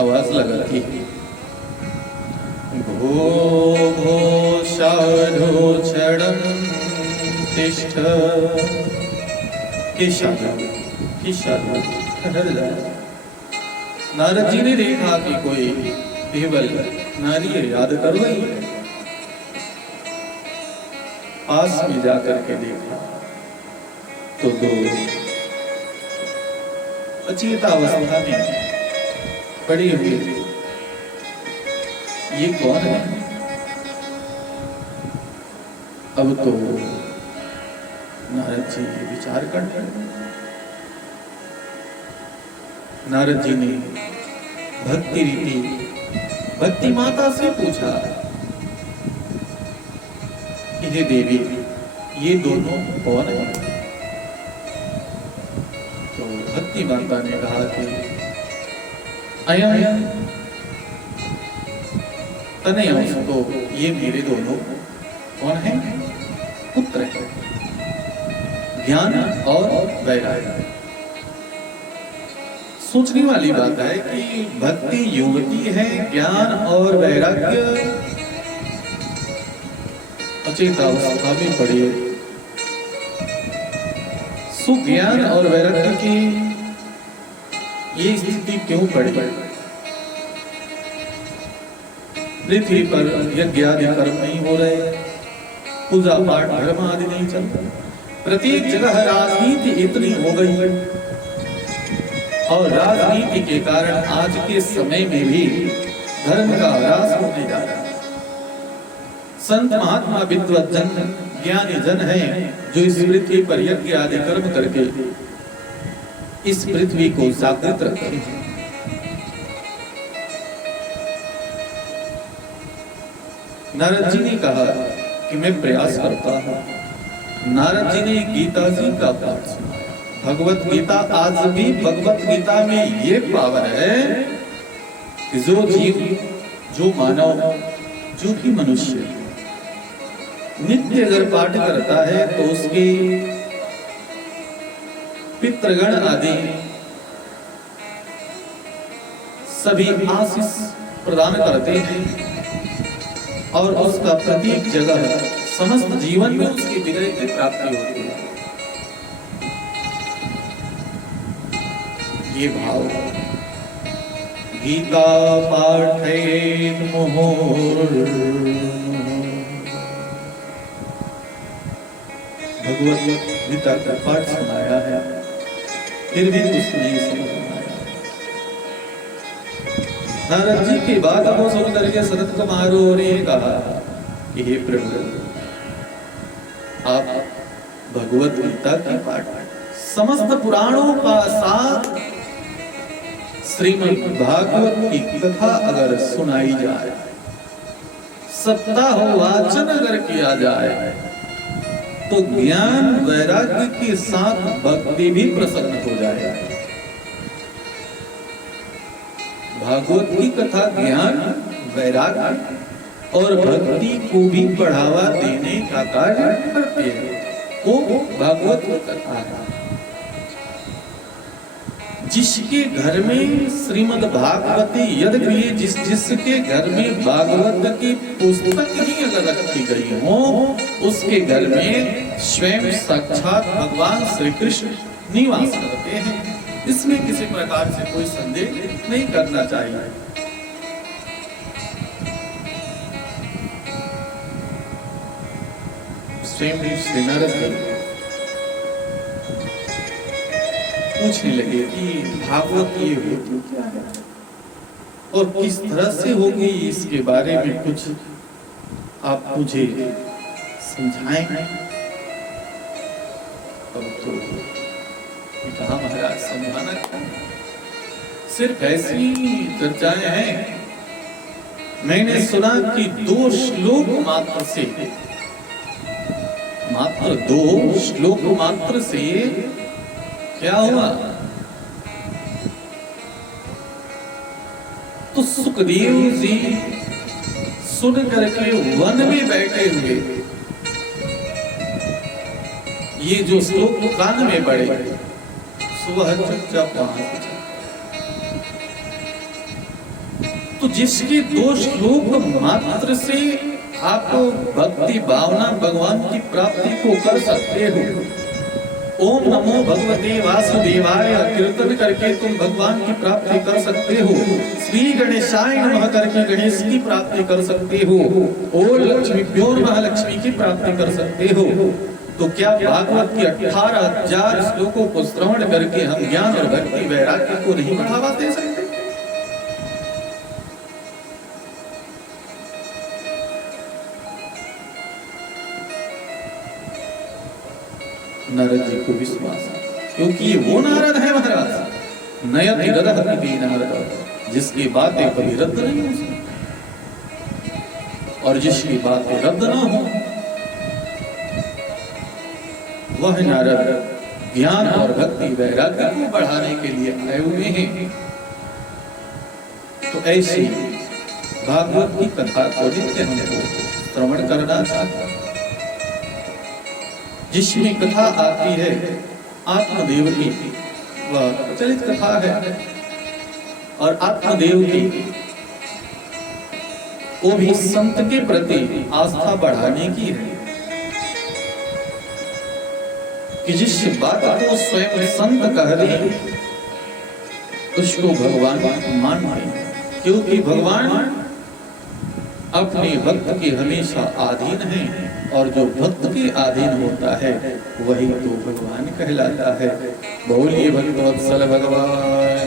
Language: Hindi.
आवाज लगाती है, भो भो साधु क्षणं तिष्ठ। हे साधु ठहर जा। नारद जी ने देखा कि कोई केवल नारी याद कर रही है। पास में जाकर के देखा तो दो अचेत अवस्था में पड़ी हुई, ये कौन है? अब तो नारद जी विचार कर रहे। नारद जी ने भक्ति रीति भक्ति माता से पूछा कि हे देवी, ये दोनों कौन है? तो भक्ति माता ने कहा कि अयं तनय, तो ये मेरे दोनों कौन हैं? पुत्र है, ज्ञान और वैराग्य। सोचने वाली बात है कि भक्ति युवती है, ज्ञान और वैराग्य अचेत अवस्था में पड़ी है। सुज्ञान और वैराग्य की ये स्थिति क्यों पड़ी? पृथ्वी पर यज्ञ आदि कर्म नहीं हो रहे, पूजा पाठ धर्म आदि नहीं चल रहे, प्रत्येक जगह राजनीति इतनी हो गई है और राजनीति के कारण आज के समय में भी धर्म का ह्रास होने जा रहा है। संत महात्मा विद्वत जन ज्ञानी जन हैं जो इस पृथ्वी पर यज्ञ आदि कर्म करके इस पृथ्वी को जागृत रखे हैं। नारद जी ने कहा कि मैं प्रयास करता हूं। नारद जी ने गीता जी का पाठ सुना। भगवत गीता आज भी भगवत गीता में ये पावर है कि जो जीव, जो मानव, जो भी मनुष्य नित्य अगर पाठ करता है तो उसके पितृगण आदि सभी आशीष प्रदान करते हैं और उसका प्रत्येक जगह समस्त जीवन में उसकी विजय की प्राप्ति होती है। ये भाव गीता पाठेत मुहुर्मुहुः, भगवत गीता का पाठ सुनाया है, फिर भी कुछ नहीं समझ आया। नारद जी की बात को सुन करके सनत कुमारों ने कहा कि हे प्रभु, आप भगवत गीता की पाठ समस्त पुराणों का साथ श्रीमद् भागवत की कथा अगर सुनाई जाए, सप्ताह वाचन अगर किया जाए तो ज्ञान वैराग्य के साथ भक्ति भी प्रसन्न हो जाए। भागवत की कथा ज्ञान, वैराग्य और भक्ति को भी बढ़ावा देने का कार्य करती है। वो भागवत की कथा है। जिसके घर में श्रीमद् भागवती यदि जिसके घर में भागवत की पुस्तक ही अगर रखी गई हो, उसके घर में स्वयं साक्षात भगवान श्री कृष्ण निवास करते हैं। इसमें किसी प्रकार से कोई संदेह नहीं करना चाहिए। स्वयं श्री नारद पूछने लगे कि भागवत ये होती क्या है और किस तरह से होगी, इसके बारे में कुछ आप मुझे समझाएं। अब तो कहा महाराज समझाना क्या, सिर्फ ऐसी चर्चाएं हैं। मैंने सुना कि 2 श्लोक मात्र से, मात्र 2 श्लोक मात्र से क्या हुआ? तो सुखदेव जी सुन करके वन में बैठे हुए ये जो श्लोक कान में पड़े, सुबह चुपचाप वहां से तो जिसके 2 श्लोक मात्र से आप भक्ति भावना भगवान की प्राप्ति को कर सकते हो। ओम नमो भगवते वासुदेवाय कीर्तन करके तुम भगवान की प्राप्ति कर सकते हो। श्री गणेशाय नमः करके गणेश की प्राप्ति कर सकते हो। ओम लक्ष्मीभ्यो नमः लक्ष्मी की प्राप्ति कर सकते हो। तो क्या भागवत की 18,000 श्लोकों को श्रवण करके हम ज्ञान और भक्ति वैराग्य को नहीं बढ़ावा दे सकते? नारद जी को विश्वास है, क्योंकि ये वो नारद है महाराज, नयति रदः इति नारद, जिसकी बातें कभी रद्द नहीं हो सकती। और जिसकी बातें रद्द ना हो वह नारद ज्ञान और भक्ति वैराग्य को बढ़ाने के लिए आए हुए हैं। तो ऐसी भागवत की कथा को नित्य हमको श्रवण करना चाहिए, जिसमें कथा आती है आत्मदेव की, वह प्रचलित कथा है। और आत्मदेव की वो भी संत के प्रति आस्था बढ़ाने की है कि जिस बात को स्वयं संत कह दे उसको भगवान मान ले, क्योंकि भगवान अपने भक्त के हमेशा अधीन है, और जो भक्त के अधीन होता है वही तो भगवान कहलाता है। बोलिए भक्तवत्सल भगवान